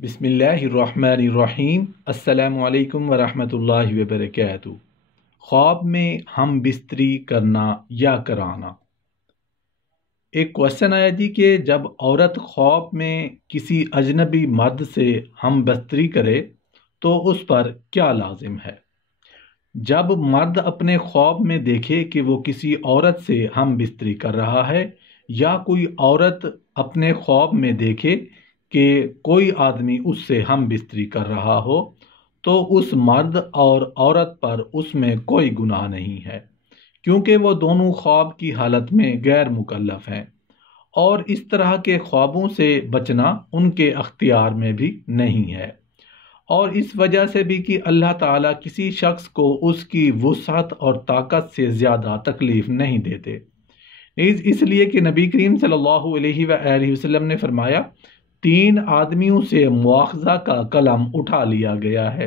بسم اللہ الرحمن الرحیم۔ السلام علیکم ورحمۃ اللہ وبرکاتہ۔ خواب میں ہم بستری کرنا یا کرانا۔ ایک کوشچن آیا جی کہ جب عورت خواب میں کسی اجنبی مرد سے ہم بستری کرے تو اس پر کیا لازم ہے؟ جب مرد اپنے خواب میں دیکھے کہ وہ کسی عورت سے ہم بستری کر رہا ہے یا کوئی عورت اپنے خواب میں دیکھے کہ کوئی آدمی اس سے ہم بستری کر رہا ہو تو اس مرد اور عورت پر اس میں کوئی گناہ نہیں ہے، کیونکہ وہ دونوں خواب کی حالت میں غیر مکلف ہیں، اور اس طرح کے خوابوں سے بچنا ان کے اختیار میں بھی نہیں ہے، اور اس وجہ سے بھی کہ اللہ تعالیٰ کسی شخص کو اس کی وسعت اور طاقت سے زیادہ تکلیف نہیں دیتے۔ اس لیے کہ نبی کریم صلی اللہ علیہ وآلہ وسلم نے فرمایا، 3 آدمیوں سے مواخذہ کا قلم اٹھا لیا گیا ہے۔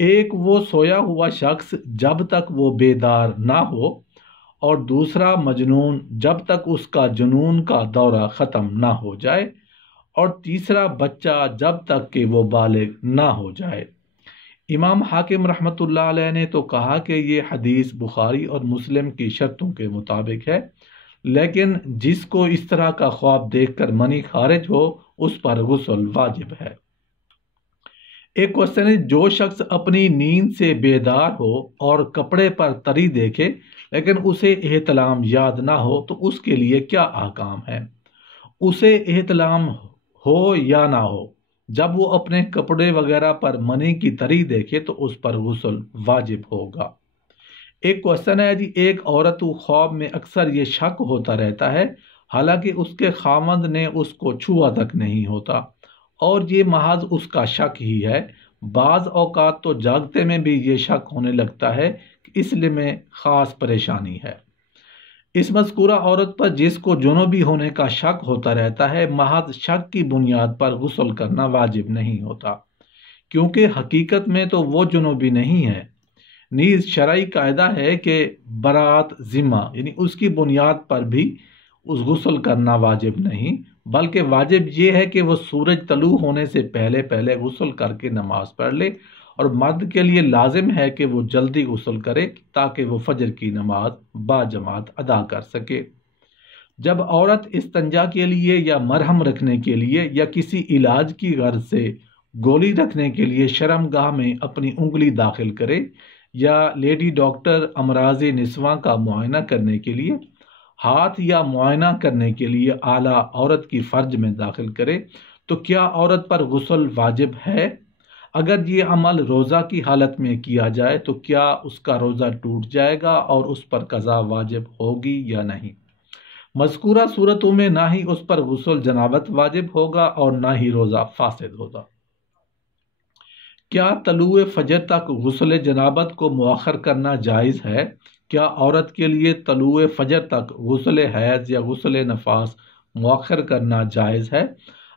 ایک وہ سویا ہوا شخص جب تک وہ بیدار نہ ہو، اور دوسرا مجنون جب تک اس کا جنون کا دورہ ختم نہ ہو جائے، اور تیسرا بچہ جب تک کہ وہ بالغ نہ ہو جائے۔ امام حاکم رحمۃ اللہ علیہ نے تو کہا کہ یہ حدیث بخاری اور مسلم کی شرطوں کے مطابق ہے، لیکن جس کو اس طرح کا خواب دیکھ کر منی خارج ہو اس پر غسل واجب ہے۔ ایک کوشچن ہے، جو شخص اپنی نیند سے بیدار ہو اور کپڑے پر تری دیکھے لیکن اسے احتلام یاد نہ ہو تو اس کے لیے کیا احکام ہے؟ اسے احتلام ہو یا نہ ہو، جب وہ اپنے کپڑے وغیرہ پر منی کی تری دیکھے تو اس پر غسل واجب ہوگا۔ ایک کوشچن ہے جی، ایک عورت خواب میں اکثر یہ شک ہوتا رہتا ہے حالانکہ اس کے خاوند نے اس کو چھوا تک نہیں ہوتا، اور یہ محض اس کا شک ہی ہے۔ بعض اوقات تو جاگتے میں بھی یہ شک ہونے لگتا ہے کہ اس لیے میں خاص پریشانی ہے۔ اس مذکورہ عورت پر جس کو جنوبی ہونے کا شک ہوتا رہتا ہے، محض شک کی بنیاد پر غسل کرنا واجب نہیں ہوتا، کیونکہ حقیقت میں تو وہ جنوبی نہیں ہے۔ نیز شرعی قاعدہ ہے کہ برات ذمہ، یعنی اس کی بنیاد پر بھی اس غسل کرنا واجب نہیں، بلکہ واجب یہ ہے کہ وہ سورج طلوع ہونے سے پہلے پہلے غسل کر کے نماز پڑھ لے، اور مرد کے لیے لازم ہے کہ وہ جلدی غسل کرے تاکہ وہ فجر کی نماز با جماعت ادا کر سکے۔ جب عورت استنجا کے لیے یا مرہم رکھنے کے لیے یا کسی علاج کی غرض سے گولی رکھنے کے لیے شرم گاہ میں اپنی انگلی داخل کرے، یا لیڈی ڈاکٹر امراض نسواں کا معائنہ کرنے کے لیے ہاتھ یا معائنہ کرنے کے لیے آلہ عورت کی فرج میں داخل کرے تو کیا عورت پر غسل واجب ہے؟ اگر یہ عمل روزہ کی حالت میں کیا جائے تو کیا اس کا روزہ ٹوٹ جائے گا اور اس پر قضا واجب ہوگی یا نہیں؟ مذکورہ صورتوں میں نہ ہی اس پر غسل جنابت واجب ہوگا اور نہ ہی روزہ فاسد ہوگا۔ کیا طلوع فجر تک غسل جنابت کو مؤخر کرنا جائز ہے؟ کیا عورت کے لیے طلوع فجر تک غسل حیض یا غسل نفاس مؤخر کرنا جائز ہے؟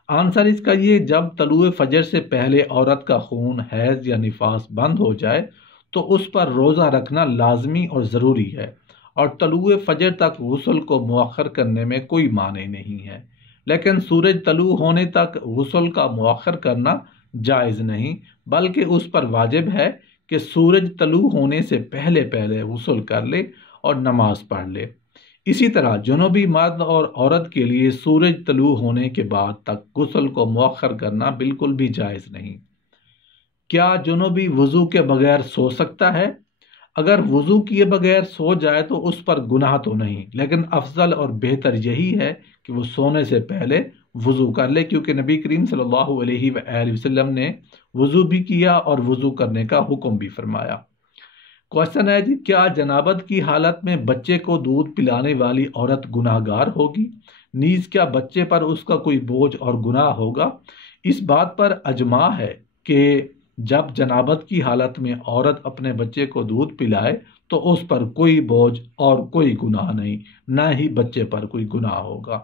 آنسر اس کا یہ، جب طلوع فجر سے پہلے عورت کا خون حیض یا نفاس بند ہو جائے تو اس پر روزہ رکھنا لازمی اور ضروری ہے، اور طلوع فجر تک غسل کو مؤخر کرنے میں کوئی معنی نہیں ہے، لیکن سورج طلوع ہونے تک غسل کا مؤخر کرنا جائز نہیں، بلکہ اس پر واجب ہے کہ سورج طلوع ہونے سے پہلے پہلے غسل کر لے اور نماز پڑھ لے۔ اسی طرح جنوبی مرد اور عورت کے لیے سورج طلوع ہونے کے بعد تک غسل کو مؤخر کرنا بالکل بھی جائز نہیں۔ کیا جنوبی وضو کے بغیر سو سکتا ہے؟ اگر وضو کیے بغیر سو جائے تو اس پر گناہ تو نہیں، لیکن افضل اور بہتر یہی ہے کہ وہ سونے سے پہلے وضو کر لے، کیونکہ نبی کریم صلی اللہ علیہ وآلہ وسلم نے وضو بھی کیا اور وضو کرنے کا حکم بھی فرمایا۔ کوشچن ہے جی، کیا جنابت کی حالت میں بچے کو دودھ پلانے والی عورت گناہ گار ہوگی؟ نیز کیا بچے پر اس کا کوئی بوجھ اور گناہ ہوگا؟ اس بات پر اجماع ہے کہ جب جنابت کی حالت میں عورت اپنے بچے کو دودھ پلائے تو اس پر کوئی بوجھ اور کوئی گناہ نہیں، نہ ہی بچے پر کوئی گناہ ہوگا۔